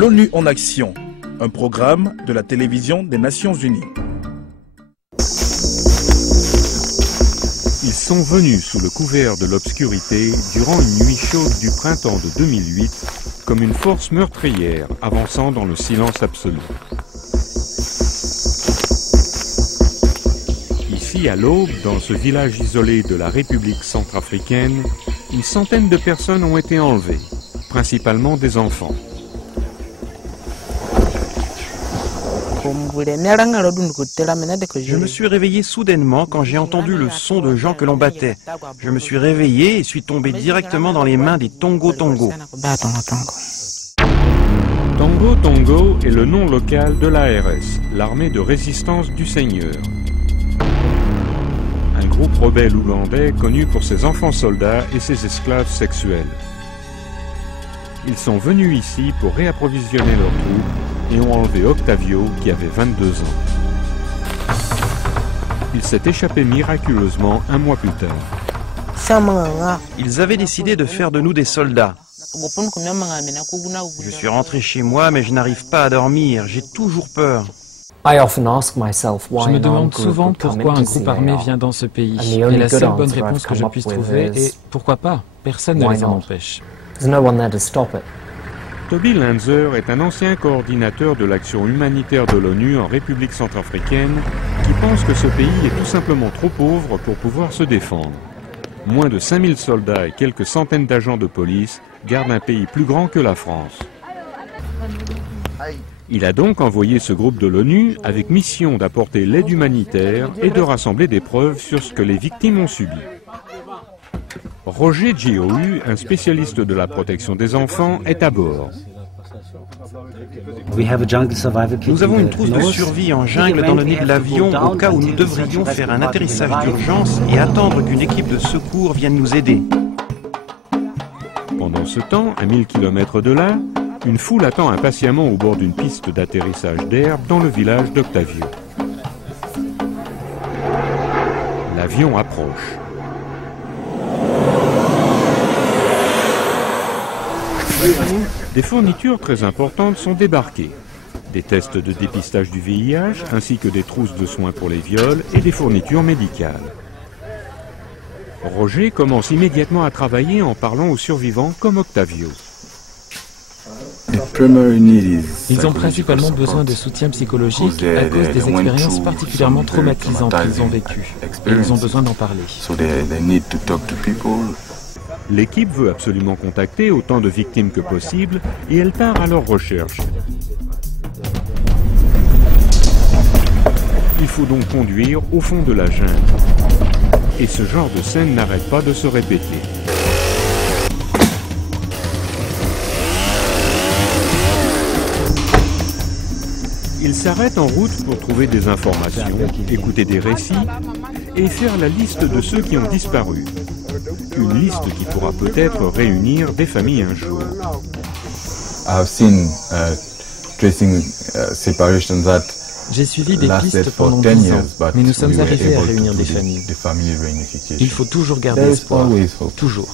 L'ONU en action, un programme de la télévision des Nations Unies. Ils sont venus sous le couvert de l'obscurité durant une nuit chaude du printemps de 2008, comme une force meurtrière avançant dans le silence absolu. Ici, à l'aube, dans ce village isolé de la République centrafricaine, une centaine de personnes ont été enlevées, principalement des enfants. Je me suis réveillé soudainement quand j'ai entendu le son de gens que l'on battait. Je me suis réveillé et suis tombé directement dans les mains des Tongo Tongo. Tongo Tongo est le nom local de l'ARS, l'armée de résistance du Seigneur. Un groupe rebelle ougandais connu pour ses enfants soldats et ses esclaves sexuels. Ils sont venus ici pour réapprovisionner leurs troupes et ont enlevé Octavio qui avait 22 ans. Il s'est échappé miraculeusement un mois plus tard. Ils avaient décidé de faire de nous des soldats. Je suis rentré chez moi mais je n'arrive pas à dormir, j'ai toujours peur. Je me demande souvent pourquoi un groupe armé vient dans ce pays. Et la seule bonne réponse que je puisse trouver est « pourquoi pas ? Personne ne les en empêche ». Toby Lanzer est un ancien coordinateur de l'action humanitaire de l'ONU en République centrafricaine qui pense que ce pays est tout simplement trop pauvre pour pouvoir se défendre. Moins de 5000 soldats et quelques centaines d'agents de police gardent un pays plus grand que la France. Il a donc envoyé ce groupe de l'ONU avec mission d'apporter l'aide humanitaire et de rassembler des preuves sur ce que les victimes ont subi. Roger Djiohu, un spécialiste de la protection des enfants, est à bord. Nous avons une trousse de survie en jungle dans le nid de l'avion au cas où nous devrions faire un atterrissage d'urgence et attendre qu'une équipe de secours vienne nous aider. Pendant ce temps, à 1000 km de là, une foule attend impatiemment au bord d'une piste d'atterrissage d'herbe dans le village d'Octavio. L'avion approche. Des fournitures très importantes sont débarquées. Des tests de dépistage du VIH, ainsi que des trousses de soins pour les viols et des fournitures médicales. Roger commence immédiatement à travailler en parlant aux survivants comme Octavio. Ils ont principalement besoin de soutien psychologique à cause des expériences particulièrement traumatisantes qu'ils ont vécues. Et ils ont besoin d'en parler. L'équipe veut absolument contacter autant de victimes que possible et elle part à leur recherche. Il faut donc conduire au fond de la jungle. Et ce genre de scène n'arrête pas de se répéter. Ils s'arrêtent en route pour trouver des informations, écouter des récits et faire la liste de ceux qui ont disparu. Une liste qui pourra peut-être réunir des familles un jour. J'ai suivi des pistes pendant 10 ans, mais nous sommes arrivés à réunir des familles. Il faut toujours garder espoir. Toujours.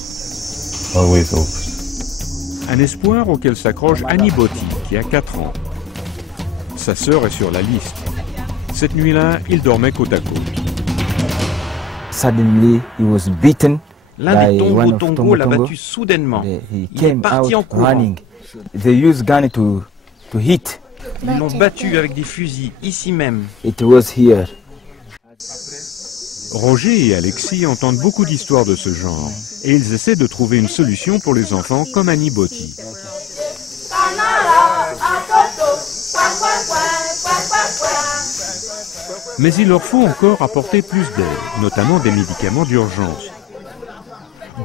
Un espoir auquel s'accroche Annie Botti, qui a 4 ans. Sa sœur est sur la liste. Cette nuit-là, il dormait côte à côte. L'un des Tongo Tongo l'a battu soudainement. Il est parti en courant. Ils l'ont battu avec des fusils, ici même. Roger et Alexis entendent beaucoup d'histoires de ce genre, et ils essaient de trouver une solution pour les enfants comme Annie Botti. Mais il leur faut encore apporter plus d'aide, notamment des médicaments d'urgence.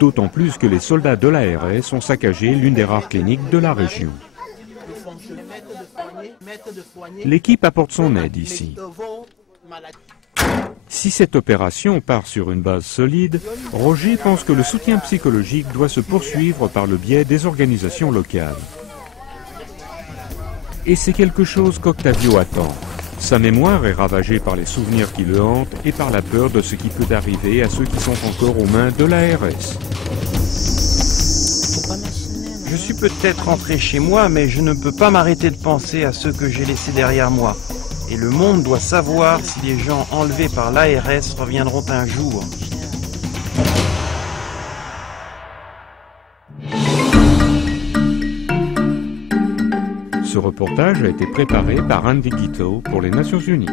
D'autant plus que les soldats de l'ARS ont saccagé l'une des rares cliniques de la région. L'équipe apporte son aide ici. Si cette opération part sur une base solide, Roger pense que le soutien psychologique doit se poursuivre par le biais des organisations locales. Et c'est quelque chose qu'Octavio attend. Sa mémoire est ravagée par les souvenirs qui le hantent et par la peur de ce qui peut arriver à ceux qui sont encore aux mains de l'ARS. Je suis peut-être rentré chez moi, mais je ne peux pas m'arrêter de penser à ceux que j'ai laissés derrière moi. Et le monde doit savoir si les gens enlevés par l'ARS reviendront un jour. Ce reportage a été préparé par Andy Guiteau pour les Nations Unies.